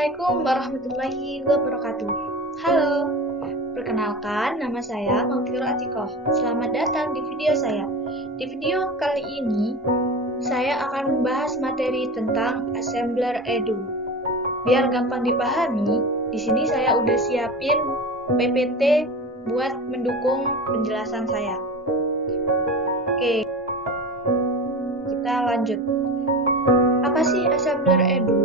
Assalamualaikum warahmatullahi wabarakatuh. Halo, perkenalkan nama saya Maufiro Atikoh. Selamat datang di video saya. Di video kali ini, saya akan membahas materi tentang Assembler Edu. Biar gampang dipahami, di sini saya udah siapin PPT buat mendukung penjelasan saya. Oke, kita lanjut. Apa sih Assembler Edu?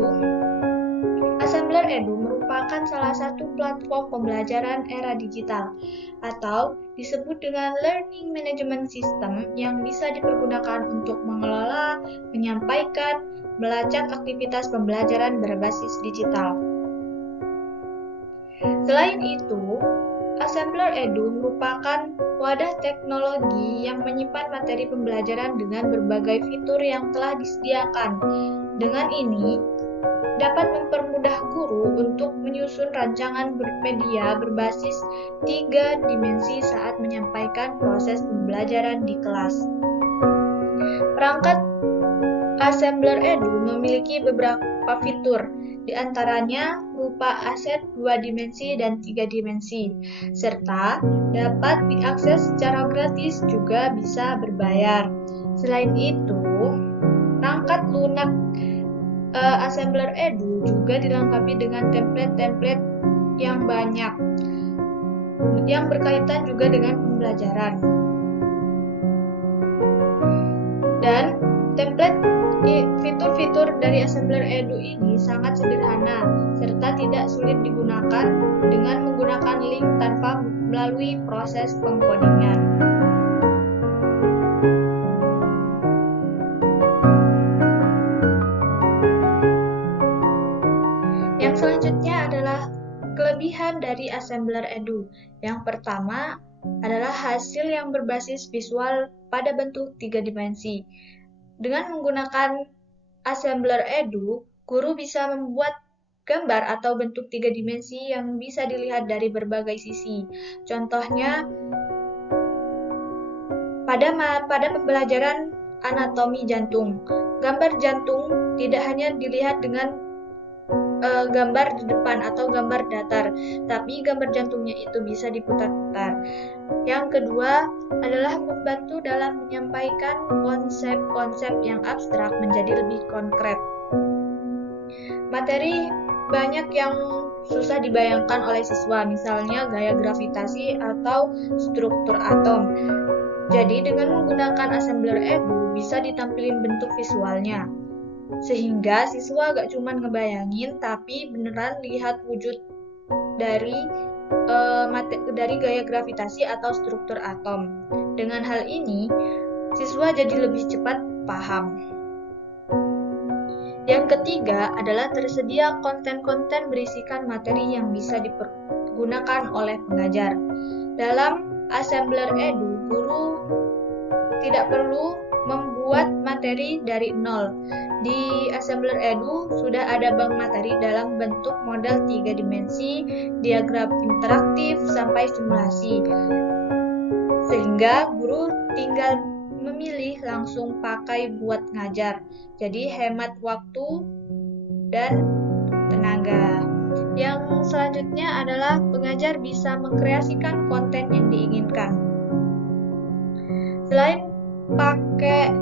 Assembler Edu merupakan salah satu platform pembelajaran era digital atau disebut dengan Learning Management System yang bisa dipergunakan untuk mengelola, menyampaikan, melacak aktivitas pembelajaran berbasis digital. Selain itu, Assembler Edu merupakan wadah teknologi yang menyimpan materi pembelajaran dengan berbagai fitur yang telah disediakan. Dengan ini, dapat mempermudah guru untuk menyusun rancangan media berbasis 3 dimensi saat menyampaikan proses pembelajaran di kelas. Perangkat Assembler Edu memiliki beberapa fitur, di antaranya berupa aset 2 dimensi dan 3 dimensi, serta dapat diakses secara gratis juga bisa berbayar. Selain itu, perangkat lunak Assembler Edu juga dilengkapi dengan template-template yang banyak yang berkaitan juga dengan pembelajaran. Dan template fitur-fitur dari Assembler Edu ini sangat sederhana serta tidak sulit digunakan dengan menggunakan link tanpa melalui proses pengkodingan. Selanjutnya adalah kelebihan dari Assembler Edu. Yang pertama adalah hasil yang berbasis visual pada bentuk 3 dimensi. Dengan menggunakan Assembler Edu, guru bisa membuat gambar atau bentuk 3 dimensi yang bisa dilihat dari berbagai sisi. Contohnya, pada pembelajaran anatomi jantung, gambar jantung tidak hanya dilihat dengan gambar di depan atau gambar datar, tapi gambar jantungnya itu bisa diputar-putar. Yang kedua adalah membantu dalam menyampaikan konsep-konsep yang abstrak menjadi lebih konkret. Materi banyak yang susah dibayangkan oleh siswa, misalnya gaya gravitasi atau struktur atom. Jadi dengan menggunakan Assembler Edu bisa ditampilin bentuk visualnya, sehingga siswa gak cuma ngebayangin tapi beneran lihat wujud dari gaya gravitasi atau struktur atom. Dengan hal ini, siswa jadi lebih cepat paham. Yang ketiga adalah tersedia konten-konten berisikan materi yang bisa dipergunakan oleh pengajar. Dalam Assembler Edu, guru tidak perlu membuat materi dari nol. Di Assembler Edu sudah ada bank materi dalam bentuk model 3 dimensi, diagram interaktif, sampai simulasi. Sehingga guru tinggal memilih langsung pakai buat ngajar. Jadi hemat waktu dan tenaga. Yang selanjutnya adalah pengajar bisa mengkreasikan konten yang diinginkan. Selain pakai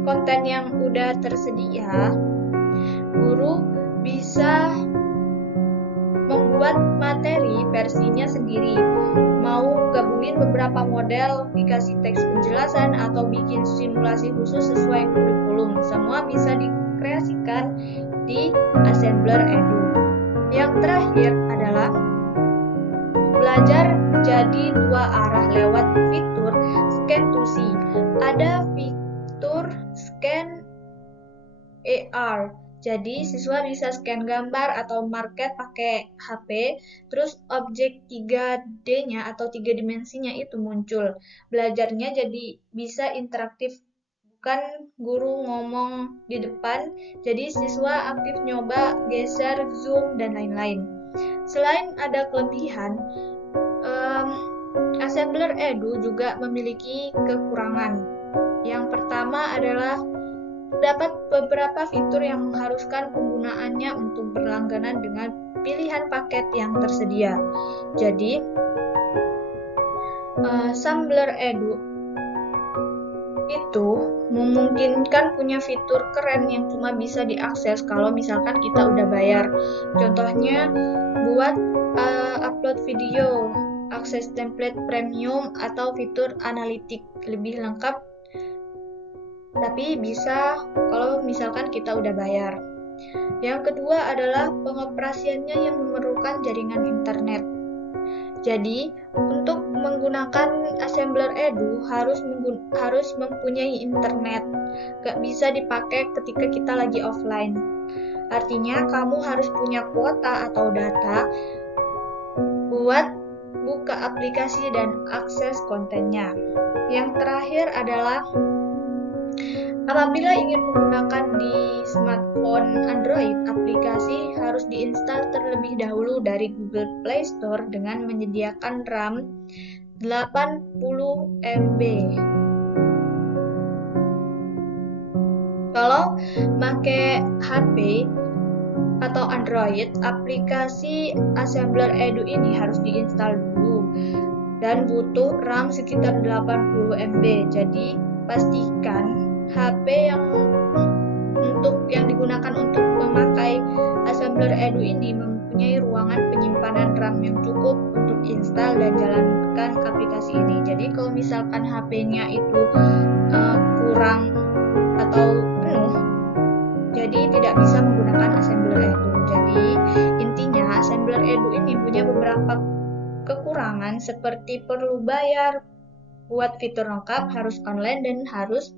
konten yang udah tersedia, guru bisa membuat materi versinya sendiri. Mau gabungin beberapa model, dikasih teks penjelasan, atau bikin simulasi khusus sesuai kurikulum. Semua bisa dikreasikan di Assembler Edu. Yang terakhir adalah belajar jadi 2 arah lewat fitur Scan to See. Ada fitur Scan AR. Jadi siswa bisa scan gambar atau market pakai HP, terus objek 3D-nya atau 3 dimensinya itu muncul. Belajarnya jadi bisa interaktif, bukan guru ngomong di depan, jadi siswa aktif nyoba, geser, zoom, dan lain-lain. Selain ada kelebihan, Assembler Edu juga memiliki kekurangan. Yang pertama adalah terdapat beberapa fitur yang mengharuskan penggunaannya untuk berlangganan dengan pilihan paket yang tersedia. Jadi, Sambler Edu itu memungkinkan punya fitur keren yang cuma bisa diakses kalau misalkan kita udah bayar. Contohnya buat upload video, akses template premium, atau fitur analitik lebih lengkap, tapi bisa kalau misalkan kita udah bayar. Yang kedua adalah pengoperasiannya yang memerlukan jaringan internet. Jadi, untuk menggunakan Assembler Edu harus mempunyai internet. Gak bisa dipakai ketika kita lagi offline. Artinya, kamu harus punya kuota atau data buat buka aplikasi dan akses kontennya. Yang terakhir adalah apabila ingin menggunakan di smartphone Android, aplikasi harus diinstal terlebih dahulu dari Google Play Store dengan menyediakan RAM 80 MB. Kalau pakai HP atau Android, aplikasi Assembler Edu ini harus diinstal dulu dan butuh RAM sekitar 80 MB. Jadi, pastikan HP yang digunakan untuk memakai Assembler Edu ini mempunyai ruangan penyimpanan RAM yang cukup untuk install dan jalankan aplikasi ini. Jadi kalau misalkan HP-nya itu kurang atau penuh, jadi tidak bisa menggunakan Assembler Edu. Jadi intinya Assembler Edu ini punya beberapa kekurangan seperti perlu bayar buat fitur lengkap, harus online, dan harus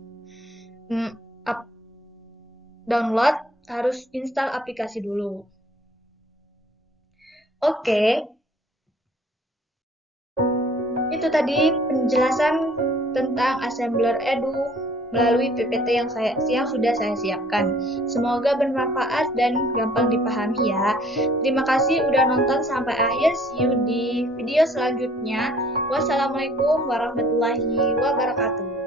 download, harus install aplikasi dulu. Oke, itu tadi penjelasan tentang Assembler Edu melalui PPT yang sudah saya siapkan. Semoga bermanfaat dan gampang dipahami ya. Terima kasih udah nonton sampai akhir. See you di video selanjutnya. Wassalamualaikum warahmatullahi wabarakatuh.